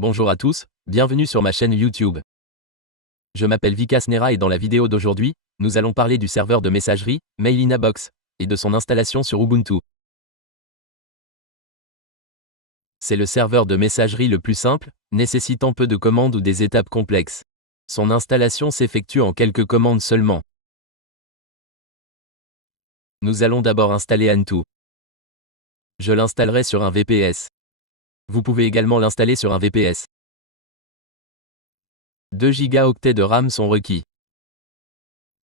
Bonjour à tous, bienvenue sur ma chaîne YouTube. Je m'appelle Vikas Nera et dans la vidéo d'aujourd'hui, nous allons parler du serveur de messagerie, Mail-in-a-Box, et de son installation sur Ubuntu. C'est le serveur de messagerie le plus simple, nécessitant peu de commandes ou des étapes complexes. Son installation s'effectue en quelques commandes seulement. Nous allons d'abord installer Antu. Je l'installerai sur un VPS. Vous pouvez également l'installer sur un VPS. 2 Go de RAM sont requis.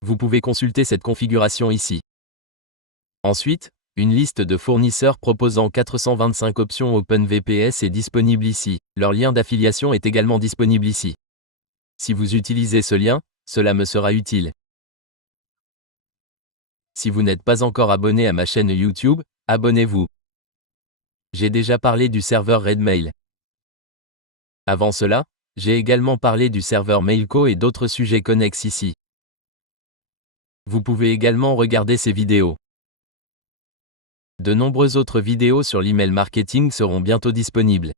Vous pouvez consulter cette configuration ici. Ensuite, une liste de fournisseurs proposant 425 options OpenVPS est disponible ici. Leur lien d'affiliation est également disponible ici. Si vous utilisez ce lien, cela me sera utile. Si vous n'êtes pas encore abonné à ma chaîne YouTube, abonnez-vous. J'ai déjà parlé du serveur Redmail. Avant cela, j'ai également parlé du serveur Mailco et d'autres sujets connexes ici. Vous pouvez également regarder ces vidéos. De nombreuses autres vidéos sur l'email marketing seront bientôt disponibles.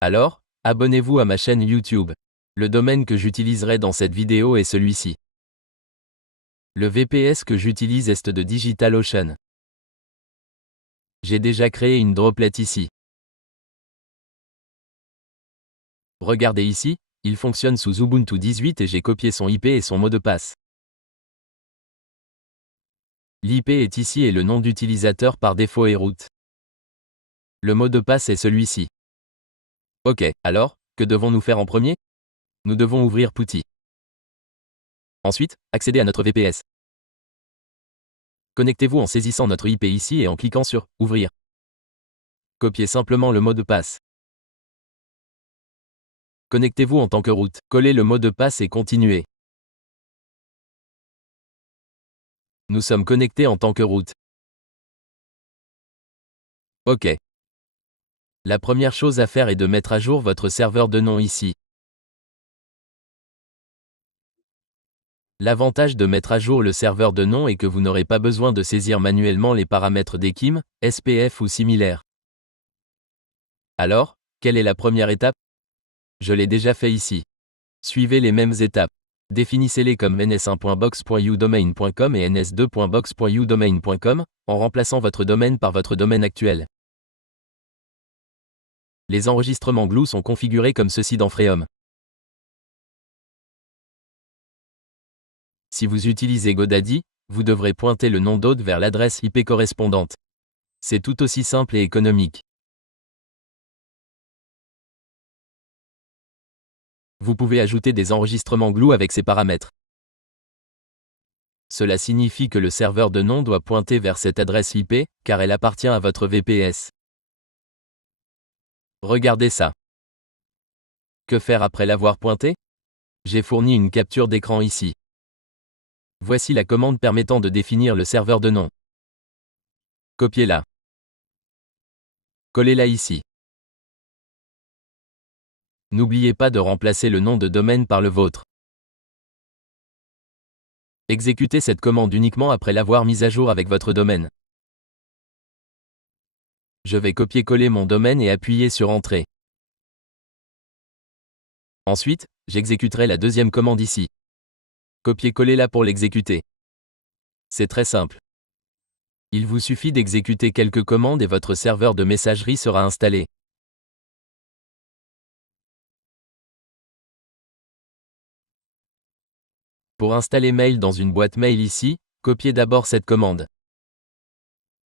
Alors, abonnez-vous à ma chaîne YouTube. Le domaine que j'utiliserai dans cette vidéo est celui-ci. Le VPS que j'utilise est de DigitalOcean. J'ai déjà créé une droplet ici. Regardez ici, il fonctionne sous Ubuntu 18 et j'ai copié son IP et son mot de passe. L'IP est ici et le nom d'utilisateur par défaut est root. Le mot de passe est celui-ci. Ok, alors, que devons-nous faire en premier? Nous devons ouvrir PuTTY. Ensuite, accéder à notre VPS. Connectez-vous en saisissant notre IP ici et en cliquant sur « Ouvrir ». Copiez simplement le mot de passe. Connectez-vous en tant que root. Collez le mot de passe et continuez. Nous sommes connectés en tant que root. Ok. La première chose à faire est de mettre à jour votre serveur de nom ici. L'avantage de mettre à jour le serveur de nom est que vous n'aurez pas besoin de saisir manuellement les paramètres d'EKIM, SPF ou similaires. Alors, quelle est la première étape? Je l'ai déjà fait ici. Suivez les mêmes étapes. Définissez-les comme ns1.box.udomain.com et ns2.box.udomain.com, en remplaçant votre domaine par votre domaine actuel. Les enregistrements glue sont configurés comme ceci dans Freum. Si vous utilisez GoDaddy, vous devrez pointer le nom d'hôte vers l'adresse IP correspondante. C'est tout aussi simple et économique. Vous pouvez ajouter des enregistrements glue avec ces paramètres. Cela signifie que le serveur de nom doit pointer vers cette adresse IP, car elle appartient à votre VPS. Regardez ça. Que faire après l'avoir pointé? J'ai fourni une capture d'écran ici. Voici la commande permettant de définir le serveur de nom. Copiez-la. Collez-la ici. N'oubliez pas de remplacer le nom de domaine par le vôtre. Exécutez cette commande uniquement après l'avoir mise à jour avec votre domaine. Je vais copier-coller mon domaine et appuyer sur Entrée. Ensuite, j'exécuterai la deuxième commande ici. Copier-coller-la pour l'exécuter. C'est très simple. Il vous suffit d'exécuter quelques commandes et votre serveur de messagerie sera installé. Pour installer Mail dans une boîte mail ici, copiez d'abord cette commande.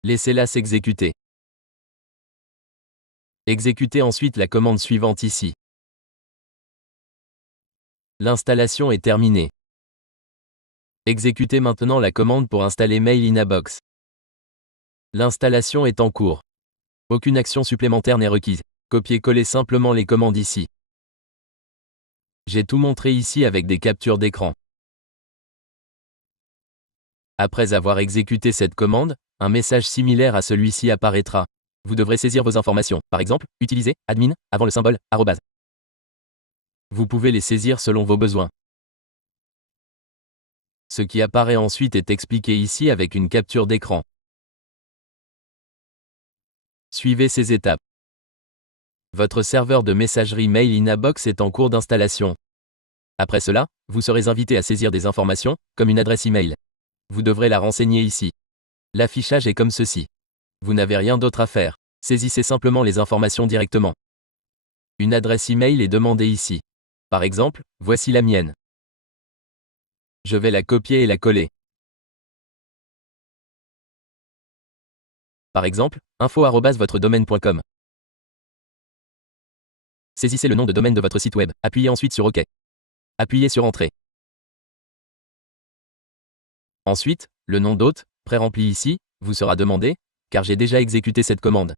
Laissez-la s'exécuter. Exécutez ensuite la commande suivante ici. L'installation est terminée. Exécutez maintenant la commande pour installer Mail-in-a-Box. L'installation est en cours. Aucune action supplémentaire n'est requise. Copiez-coller simplement les commandes ici. J'ai tout montré ici avec des captures d'écran. Après avoir exécuté cette commande, un message similaire à celui-ci apparaîtra. Vous devrez saisir vos informations. Par exemple, utilisez admin avant le symbole arrobase. Vous pouvez les saisir selon vos besoins. Ce qui apparaît ensuite est expliqué ici avec une capture d'écran. Suivez ces étapes. Votre serveur de messagerie mail Inabox est en cours d'installation. Après cela, vous serez invité à saisir des informations, comme une adresse email. Vous devrez la renseigner ici. L'affichage est comme ceci. Vous n'avez rien d'autre à faire. Saisissez simplement les informations directement. Une adresse email est demandée ici. Par exemple, voici la mienne. Je vais la copier et la coller. Par exemple, info@votredomaine.com. Saisissez le nom de domaine de votre site web. Appuyez ensuite sur OK. Appuyez sur Entrée. Ensuite, le nom d'hôte, pré-rempli ici, vous sera demandé, car j'ai déjà exécuté cette commande.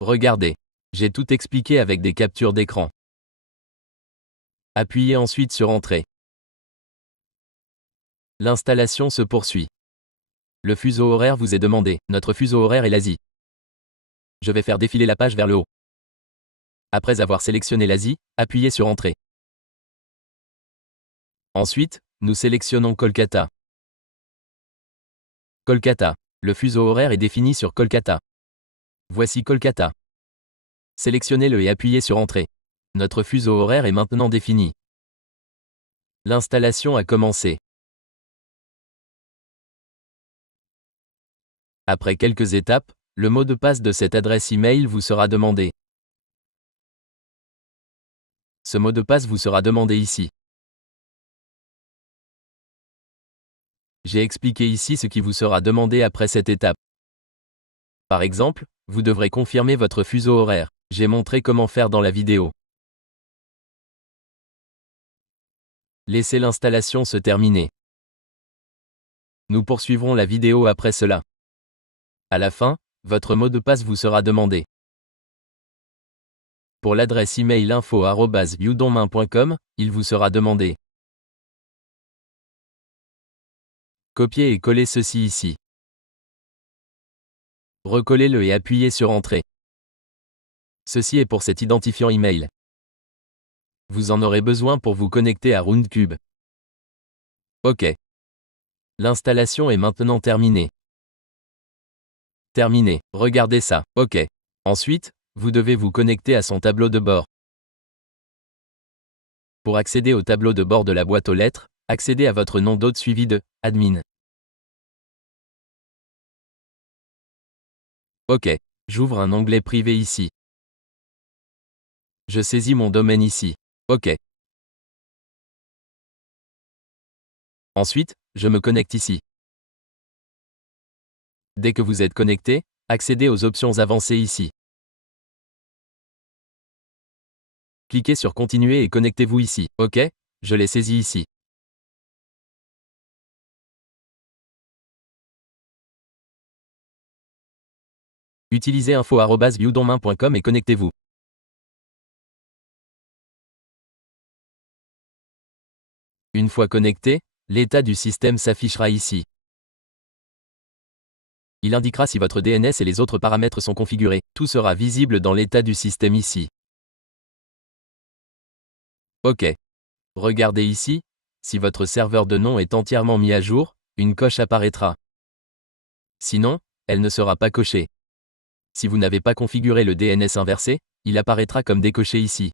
Regardez. J'ai tout expliqué avec des captures d'écran. Appuyez ensuite sur Entrée. L'installation se poursuit. Le fuseau horaire vous est demandé. Notre fuseau horaire est l'Asie. Je vais faire défiler la page vers le haut. Après avoir sélectionné l'Asie, appuyez sur Entrée. Ensuite, nous sélectionnons Kolkata. Kolkata. Le fuseau horaire est défini sur Kolkata. Voici Kolkata. Sélectionnez-le et appuyez sur Entrée. Notre fuseau horaire est maintenant défini. L'installation a commencé. Après quelques étapes, le mot de passe de cette adresse email vous sera demandé. Ce mot de passe vous sera demandé ici. J'ai expliqué ici ce qui vous sera demandé après cette étape. Par exemple, vous devrez confirmer votre fuseau horaire. J'ai montré comment faire dans la vidéo. Laissez l'installation se terminer. Nous poursuivrons la vidéo après cela. À la fin, votre mot de passe vous sera demandé. Pour l'adresse email info@udonmain.com, il vous sera demandé. Copiez et collez ceci ici. Recollez-le et appuyez sur Entrée. Ceci est pour cet identifiant email. Vous en aurez besoin pour vous connecter à Roundcube. OK. L'installation est maintenant terminée. Terminé. Regardez ça. OK. Ensuite, vous devez vous connecter à son tableau de bord. Pour accéder au tableau de bord de la boîte aux lettres, accédez à votre nom d'hôte suivi de « Admin ». OK. J'ouvre un onglet privé ici. Je saisis mon domaine ici. OK. Ensuite, je me connecte ici. Dès que vous êtes connecté, accédez aux options avancées ici. Cliquez sur Continuer et connectez-vous ici. OK, je l'ai saisi ici. Utilisez info@udonmain.com et connectez-vous. Une fois connecté, l'état du système s'affichera ici. Il indiquera si votre DNS et les autres paramètres sont configurés. Tout sera visible dans l'état du système ici. OK. Regardez ici, si votre serveur de nom est entièrement mis à jour, une coche apparaîtra. Sinon, elle ne sera pas cochée. Si vous n'avez pas configuré le DNS inversé, il apparaîtra comme décoché ici.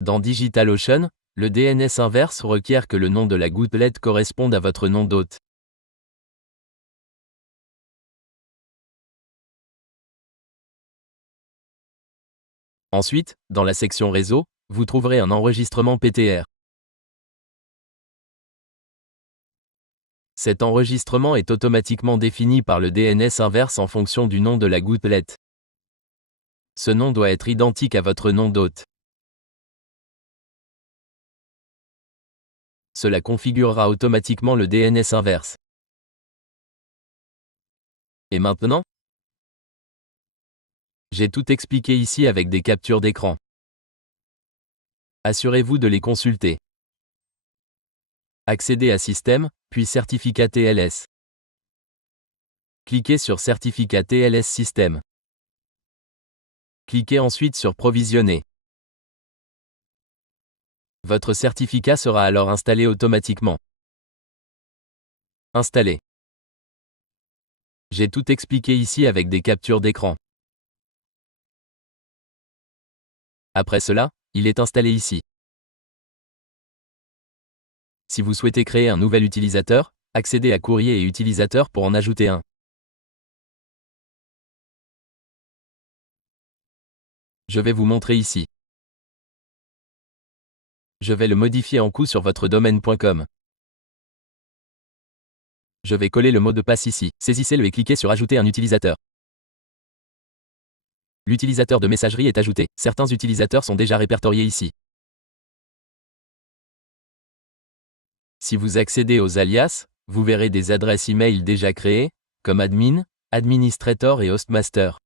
Dans DigitalOcean, le DNS inverse requiert que le nom de la gouttelette corresponde à votre nom d'hôte. Ensuite, dans la section réseau, vous trouverez un enregistrement PTR. Cet enregistrement est automatiquement défini par le DNS inverse en fonction du nom de la gouttelette. Ce nom doit être identique à votre nom d'hôte. Cela configurera automatiquement le DNS inverse. Et maintenant? J'ai tout expliqué ici avec des captures d'écran. Assurez-vous de les consulter. Accédez à Système, puis Certificat TLS. Cliquez sur Certificat TLS Système. Cliquez ensuite sur Provisionner. Votre certificat sera alors installé automatiquement. Installé. J'ai tout expliqué ici avec des captures d'écran. Après cela, il est installé ici. Si vous souhaitez créer un nouvel utilisateur, accédez à Courrier et utilisateur pour en ajouter un. Je vais vous montrer ici. Je vais le modifier en coup sur votre domaine.com. Je vais coller le mot de passe ici. Saisissez-le et cliquez sur Ajouter un utilisateur. L'utilisateur de messagerie est ajouté. Certains utilisateurs sont déjà répertoriés ici. Si vous accédez aux alias, vous verrez des adresses email déjà créées, comme admin, administrator et hostmaster.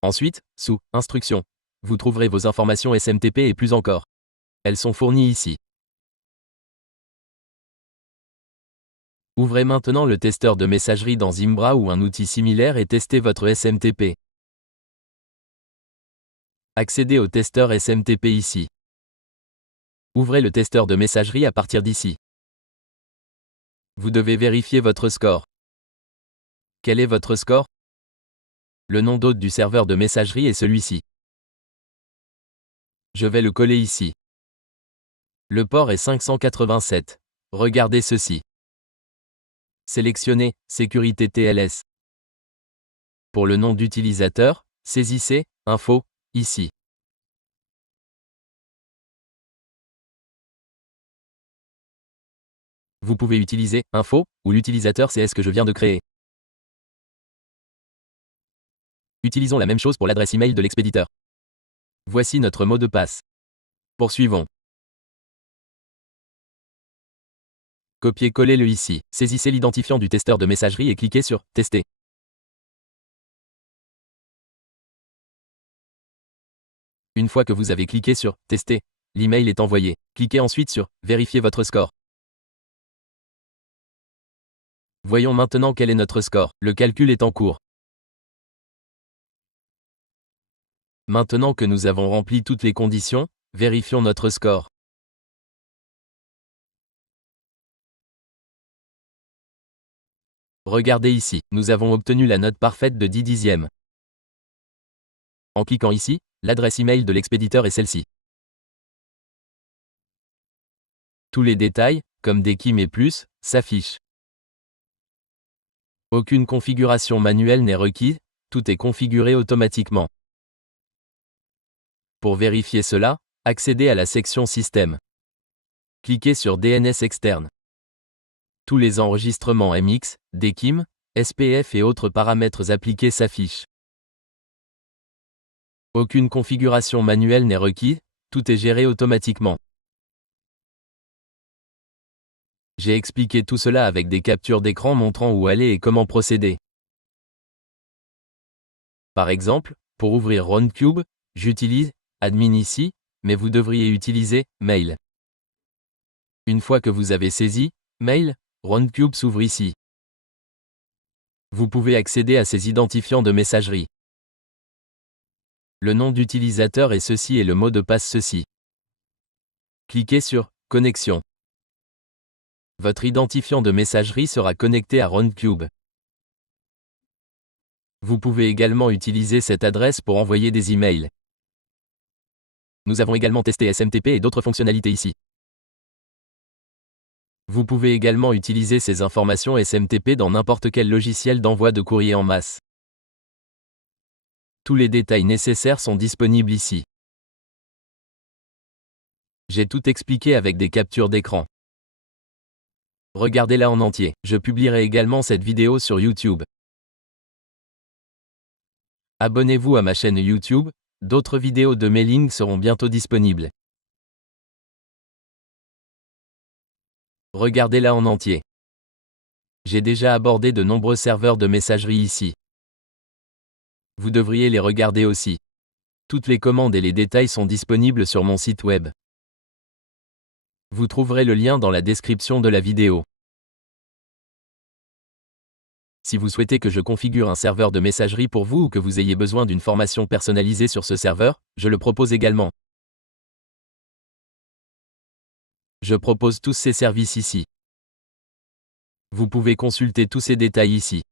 Ensuite, sous « Instructions », vous trouverez vos informations SMTP et plus encore. Elles sont fournies ici. Ouvrez maintenant le testeur de messagerie dans Zimbra ou un outil similaire et testez votre SMTP. Accédez au testeur SMTP ici. Ouvrez le testeur de messagerie à partir d'ici. Vous devez vérifier votre score. Quel est votre score? Le nom d'hôte du serveur de messagerie est celui-ci. Je vais le coller ici. Le port est 587. Regardez ceci. Sélectionnez « Sécurité TLS ». Pour le nom d'utilisateur, saisissez « Info » ici. Vous pouvez utiliser « Info » ou l'utilisateur CS que je viens de créer. Utilisons la même chose pour l'adresse email de l'expéditeur. Voici notre mot de passe. Poursuivons. Copiez-collez-le ici. Saisissez l'identifiant du testeur de messagerie et cliquez sur « Tester ». Une fois que vous avez cliqué sur « Tester », l'email est envoyé. Cliquez ensuite sur « Vérifier votre score ». Voyons maintenant quel est notre score. Le calcul est en cours. Maintenant que nous avons rempli toutes les conditions, vérifions notre score. Regardez ici, nous avons obtenu la note parfaite de 10 dixièmes. En cliquant ici, l'adresse email de l'expéditeur est celle-ci. Tous les détails, comme des KIM et plus, s'affichent. Aucune configuration manuelle n'est requise, tout est configuré automatiquement. Pour vérifier cela, accédez à la section Système. Cliquez sur DNS externe. Tous les enregistrements MX, DKIM, SPF et autres paramètres appliqués s'affichent. Aucune configuration manuelle n'est requise, tout est géré automatiquement. J'ai expliqué tout cela avec des captures d'écran montrant où aller et comment procéder. Par exemple, pour ouvrir Roundcube, j'utilise admin ici, mais vous devriez utiliser mail. Une fois que vous avez saisi mail, Roundcube s'ouvre ici. Vous pouvez accéder à ces identifiants de messagerie. Le nom d'utilisateur est ceci et le mot de passe ceci. Cliquez sur Connexion. Votre identifiant de messagerie sera connecté à Roundcube. Vous pouvez également utiliser cette adresse pour envoyer des emails. Nous avons également testé SMTP et d'autres fonctionnalités ici. Vous pouvez également utiliser ces informations SMTP dans n'importe quel logiciel d'envoi de courrier en masse. Tous les détails nécessaires sont disponibles ici. J'ai tout expliqué avec des captures d'écran. Regardez-la en entier. Je publierai également cette vidéo sur YouTube. Abonnez-vous à ma chaîne YouTube, d'autres vidéos de mailing seront bientôt disponibles. Regardez-la en entier. J'ai déjà abordé de nombreux serveurs de messagerie ici. Vous devriez les regarder aussi. Toutes les commandes et les détails sont disponibles sur mon site web. Vous trouverez le lien dans la description de la vidéo. Si vous souhaitez que je configure un serveur de messagerie pour vous ou que vous ayez besoin d'une formation personnalisée sur ce serveur, je le propose également. Je propose tous ces services ici. Vous pouvez consulter tous ces détails ici.